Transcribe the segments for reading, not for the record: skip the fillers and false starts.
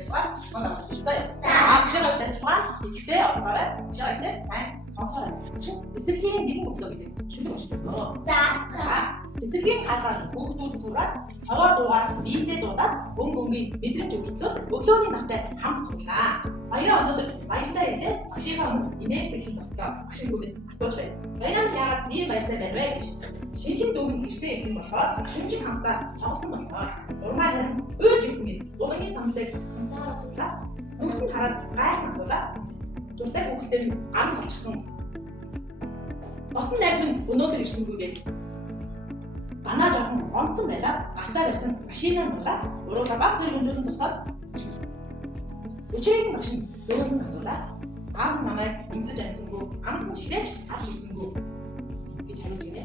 ажиллагаа манай болж байна. За бишээ ажиллагаа идэвхтэй олцоорой. Бишээ идэвхтэй сайн сонсоорой. Чи цэцэрлэгийн нэгэн өглөө гэдэг шүлэг уншдаг. За цэцэрлэгийн гаргаар хүүхдүүд зураад цаваа дуугаар нийсээ дуудаад өнгийн мэдрэмж өгдлөө өглөөний нартай хамт цуглаа. Баяраа өнөөдөр баяртай ирлээ. Багшийнхаа инээмсэг хийж зогсдоо. Багшийн түүнээс асууж байна. Баяраа яагаад ийм баяртай байна вэ гэж. Шинэхэн дүүрэн гэртээ ирсэн болохоор шүнжин хамтдаа тоглосон болохоор урмаа харин уурж ирсэн гэд улааны самтыг ганцаараа судлаа. Хүүхэд хараад гайхсан асуулаа. Дуртай хүүхдээр ам салчихсан. Дотн найз минь өнөөдөр ирсэнгүй гэж. Банаа жоохон онцсон байлаа. Гартаа байсан машинаа нуулаад урууга баг зэрэг хөнжүүлэн зогсоод өчигдөр машин зөөлөн асуулаа. Аав намайг өмсөж амсангүй, амсан жилээч авч ирсэнгүй гэж хариулж гинэ.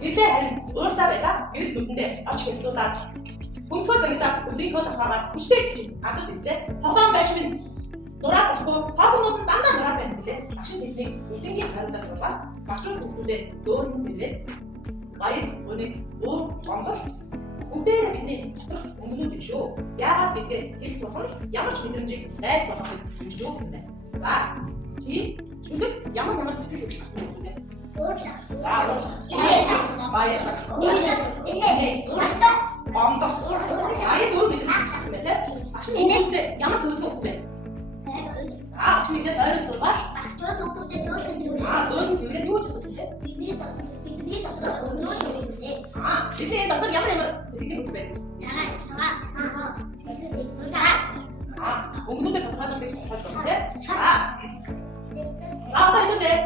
Нэлээ харин ууртаа байлаа. Гэрэл нүдэндээ оч хэлцүүлээд өмсгөө загнаа өлийнхөө давхаагаар хүчтэй гэж газар бисээ. Тоглоом байш минь нураа болохгүй тоосонууд нь дандаа нураа байна гэлээ. Машин тэднийг өлөнгийн хариултаас суулгаад багчууд хүмүүсээ зөөлөн дээрээ баяр өнөг уур гонгол үдээр бидний доторх өнгөнүүд юм шүү. Яагаад гэдгээ хэлж сурах ямар ч мэдрэмжийг найз болгохыг хэмжиж юу гэсэн бэ? За чи шүлэг ямар сэтгэл хөдлөл гарсан юм бэ? Багш энэтэй ямар зөвлөгөө өгсөн бэ? Багш нэгтэй тойрол зурвал багчууд хүүхдүүдэд зөөлөн тэрвэрээ. Зөөлөн тэрвэрээ юу ч асуусан бэ? Бидний дотор өнгөнүүд юм дээ. Бидний дотор ямар сэтгэл хөдлөл байна? Яа, цагаан. Өнгөнүүдэд тодорхойлох гэж бодож байна те. Одоо хэдүүлээ.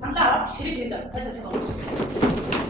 Самдаа ширээ тайлбарлаж байгаа.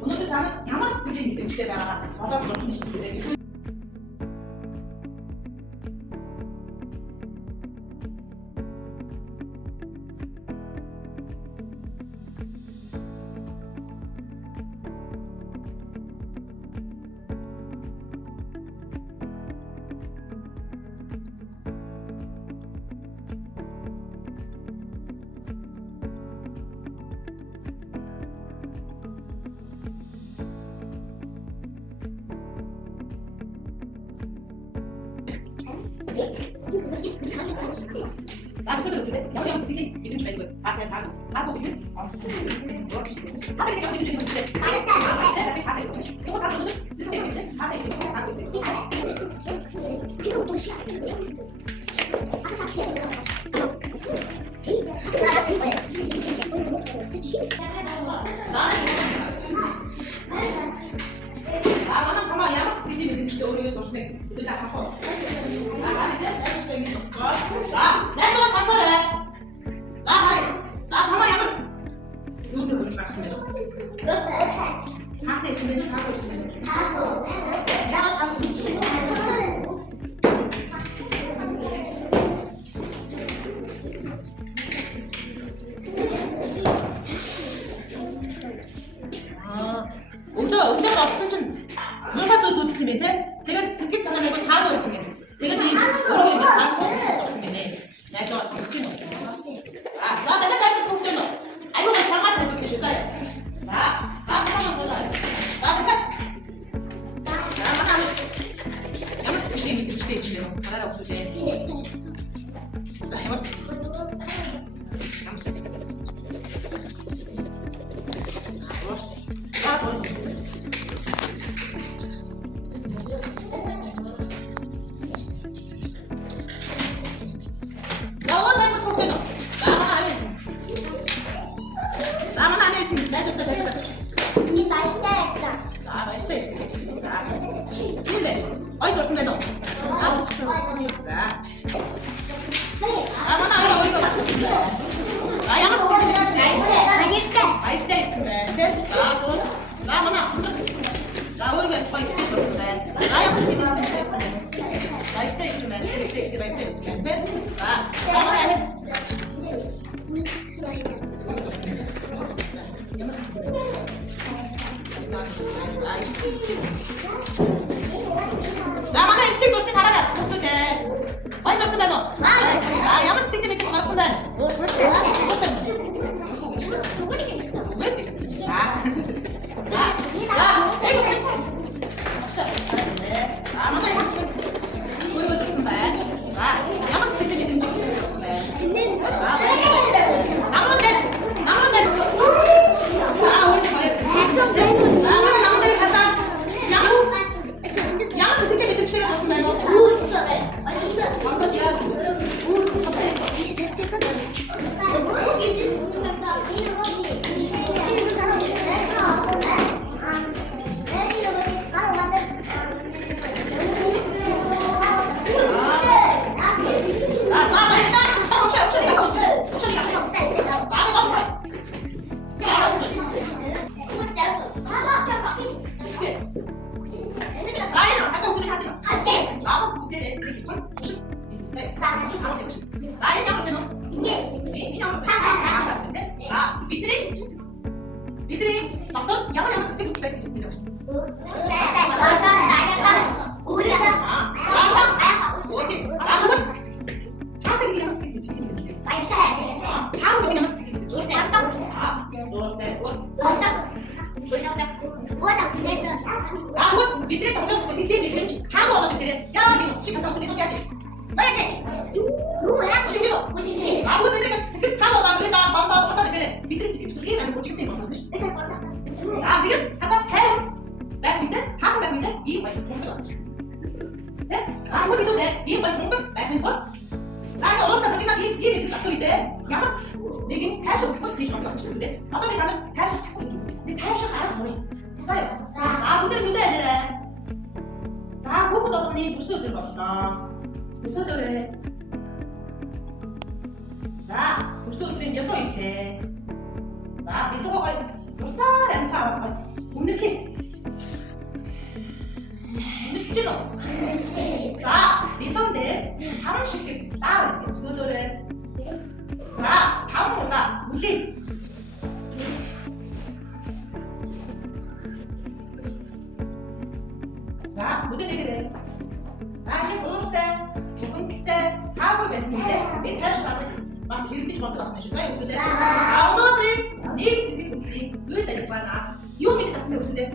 오늘도 나는 ямар сэтгэлийн мэдрэмжтэй байгаа бодоод бодох юм шиг байна. 자, 무슨 소리인데? 영어 스피킹 믿음 주는 거예요. 아, 그냥 하고 있는 응답 왔으면 좀 물가도 좋습니다. 제가 듣기 전에 이거 다 그랬습니다. 제가 이 우리 이제 다 없었습니다. 내가 정신 없고. 자, 내가 잘 볼게요. 아이고, 뭐 장만 해볼게 주자요. 자, 한번 줘줘요. 자, 잠깐. 자, 하나. ямар сэтгэлийн мэдрэмжтэй юм бэ? Хараараа өгдөө. За, ямар 어이 좋습니다. 자, Аяттай ирсэн байна тийм. За суул. За манай за өөрийгөө тухай хэлж байна. За ямар ч юм ирсэн байна. Аяттай ирсэн байна. Аяттай ирсэн байна тийм. За манай За манай ихтэй зүйлсийг хараарай. Бүгдээ. Хоёр зорсон байна уу? За ямар сэтгэл мэдээ гарсан байна? Бүгд ирсэн. За. Эйгс. За манай өөрийгөө зорсон байна. За ямар сэтгэл мэдээ гарсан байна? Намууд. За өөрийгөө за манай намууд хатаа. Ямар сэтгэл мэдээ гарсан байна уу? Бидний доктор ямар сэтгэл хөдлөл гэж хэлсэн юм бэ? Окей. Таадыг ямар сэтгэл хөдлөл хэлсэн юм бэ? Таадыг ямар сэтгэл хөдлөл? бидний доктор сэтгэлийн мэдрэмж хаана байгаа вэ? Яа гэж шиг доктор нэг яаж? Бидний сэтгэл хаана байгаа вэ? Бидний сэтгэл хөдлөлийн маань бүжигсэн юм байна шүү дээ. За тэгээд хатаа тайван байх мэдээ хаана байх мэдээ ийм байх юм байна. Тэ? За бүгд ийм байх юм байх юм бол за өөрөөр хэлбэл ийм мэдээ асуу идэ. Ямар нэгэн тайвшир гэсэн хийж болох юм шүү дээ. Одоо би таныг тайвшир гэсэн юм. Би тайвшир арга сурыг. За бүгд мэдээ нэрээ. За бүгд одооны бүс өдөр боллоо. Бүс өдөрөө. За бүс өдрийн ядуу ирлээ. За билүүгээ гоё уртаар амсаа аваад үнэрхий. Үнэрхэж гоо. За билүүн дээр 5 шихэд даавар гэдэг өсөөлөөрэй. За 5 удаа үлээ. За бүдэрэгээрэй. За энэ ууртай, бүгэнтэй хаагүй байсан үлээ. Би тааш байна. Бас хэрэгдэж болдог ах шүү. За өгдөө. За өнөөдрийн нэг сэтгэл хөдлөлийн үйл ажиллагаанаас юу мэдэж авсан бэ өгдөө?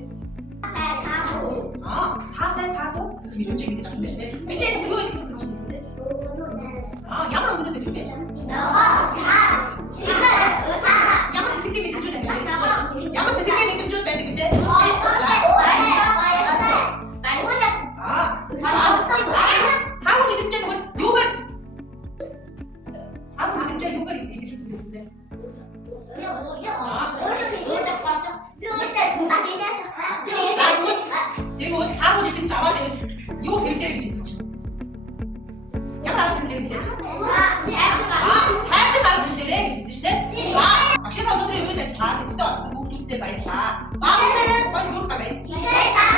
Таатай гэсэн мэдээж мэдэж авсан байна шүү. Мэдээ юу мэдэж авсан бэ? Ямар өгдөө хэлээ? Ямар сэтгэлийн мэдээж үү? Ямар сэтгэлийн мэдээж байдаг вэ? Хаагүй мэдээж тэгвэл юугаар юугаар идэвхтэй. Тэгвэл хаагүй мэдээж аваад ирэх юу хэрэгтэй гэж хэлсэн чинь. Ямар арга хэрэгтэй? Тайвшир арга хэрэгтэй гэж хэлсэн шүү дээ. За, агшин өнөөдрийн үйл ажиллагаа бидтэй олцсон хүүхдүүдтэй баярлалаа. За, бүгдээрээ гоё юу тавь.